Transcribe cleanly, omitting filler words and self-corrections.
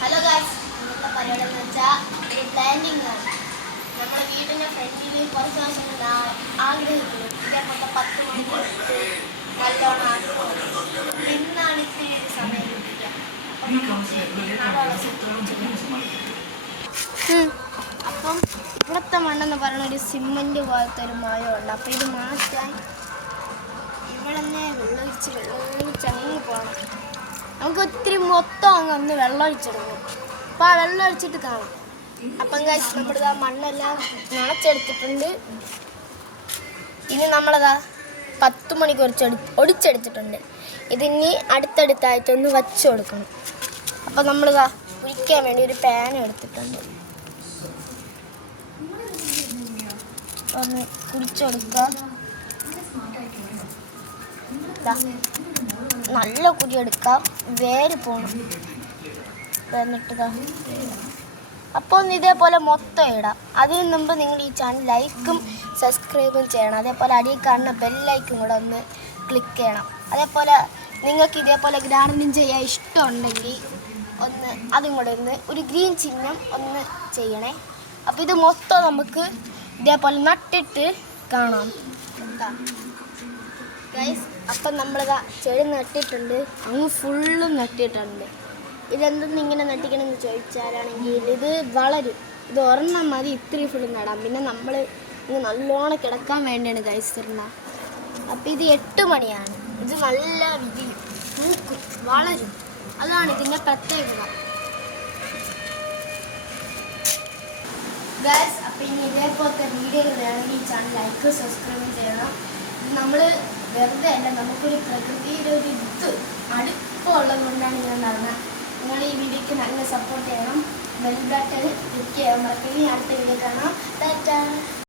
Hello guys, ഇന്നത്തെ പരിപാടി എന്ന് വെച്ചാൽ ഒരു പ്ലാനിങ് ആണ്. നമ്മുടെ വീടിൻ്റെ ഫ്രണ്ടിൽ കുറച്ച് ദിവസം ആഗ്രഹിക്കുന്നു ഇതേപോലത്തെ 10 മണിക്ക് നല്ലോണം ആഗ്രഹം. ഇന്നാണ് ഇത്തിരി ഒരു സമയം കിട്ടില്ല. അപ്പം ഇവിടുത്തെ മണ്ണെന്ന് പറയുന്ന ഒരു സിമെൻറ്റ് പോലത്തെ ഒരു മയമുണ്ട്. അപ്പം ഇത് മാറ്റാൻ ഇവിടെ തന്നെ വെള്ളമൊഴിച്ചങ്ങ് പോകണം. നമുക്ക് ഒത്തിരി മൊത്തം അങ്ങ് വെള്ളമൊഴിച്ചെടുക്കും. അപ്പോൾ ആ വെള്ളം ഒഴിച്ചിട്ട് കാണാം. അപ്പം കഴിച്ച് നമ്മളിതാ മണ്ണെല്ലാം നിറച്ചെടുത്തിട്ടുണ്ട്. ഇനി നമ്മളതാ 10 മണിക്ക് ഒടിച്ചെടുത്തിട്ടുണ്ട്. ഇതിനി അടുത്തടുത്തായിട്ടൊന്ന് വച്ച് കൊടുക്കണം. അപ്പം നമ്മളിതാ കുഴിക്കാൻ വേണ്ടി ഒരു പാൻ എടുത്തിട്ടുണ്ട്. ഒന്ന് കുഴിച്ചെടുക്കുക. നല്ല കുഴിയെടുക്കാം, വേര് പോകണം. എന്നിട്ട് അപ്പോൾ ഒന്ന് ഇതേപോലെ മൊത്തം ഇടാം. അതിന് മുമ്പ് നിങ്ങൾ ഈ ചാനൽ ലൈക്കും സബ്സ്ക്രൈബും ചെയ്യണം. അതേപോലെ അടിയിൽ കാണുന്ന ബെല്ലൈക്കും കൂടെ ഒന്ന് ക്ലിക്ക് ചെയ്യണം. അതേപോലെ നിങ്ങൾക്ക് ഇതേപോലെ ഗാർഡനിങ് ചെയ്യാൻ ഇഷ്ടമുണ്ടെങ്കിൽ ഒന്ന് അതും കൂടെ ഒരു ഗ്രീൻ ചിഹ്നം ഒന്ന് ചെയ്യണേ. അപ്പോൾ ഇത് മൊത്തം നമുക്ക് ഇതേപോലെ നട്ടിട്ട് കാണാം. ഗൈസ്, അപ്പം നമ്മളിതാ ചെടി നട്ടിട്ടുണ്ട്. അങ്ങ് ഫുള്ളും നട്ടിട്ടുണ്ട്. ഇതെന്തെന്ന് ഇങ്ങനെ നട്ടിക്കണമെന്ന് ചോദിച്ചാലാണെങ്കിൽ ഇത് വളരും. ഇത് ഒരെണ്ണം മതി ഇത്തിരി ഫുള്ളും നടാം. പിന്നെ നമ്മൾ ഇങ്ങ് നല്ലോണം കിടക്കാൻ വേണ്ടിയാണ് ഗൈസ് ഇടുന്നത്. അപ്പം ഇത് 8 മണിയാണ്. ഇത് നല്ല വിരിയും, പൂക്കും, വളരും. അതാണ് ഇതിൻ്റെ പ്രത്യേകത. ഗൈസ്, അപ്പം ഇനി ഇതേപോലത്തെ വീഡിയോകൾ വേണമെങ്കിൽ ഈ ചാനൽ ലൈക്ക് സബ്സ്ക്രൈബ് ചെയ്യണം. നമ്മൾ വെറുതെ അല്ല, നമുക്കൊരു പ്രകൃതിയുടെ ഒരു അടുപ്പമുള്ളത് കൊണ്ടാണ് ഞാൻ നടന്നത്. നിങ്ങൾ ഈ വീഡിയോയ്ക്ക് നല്ല സപ്പോർട്ട് ചെയ്യണം. ബെൽ ബട്ടൺ ക്ലിക്ക് ചെയ്യാൻ മറക്കരുത്. അടുത്ത വീഡിയോ കാണാം. ടാറ്റാ.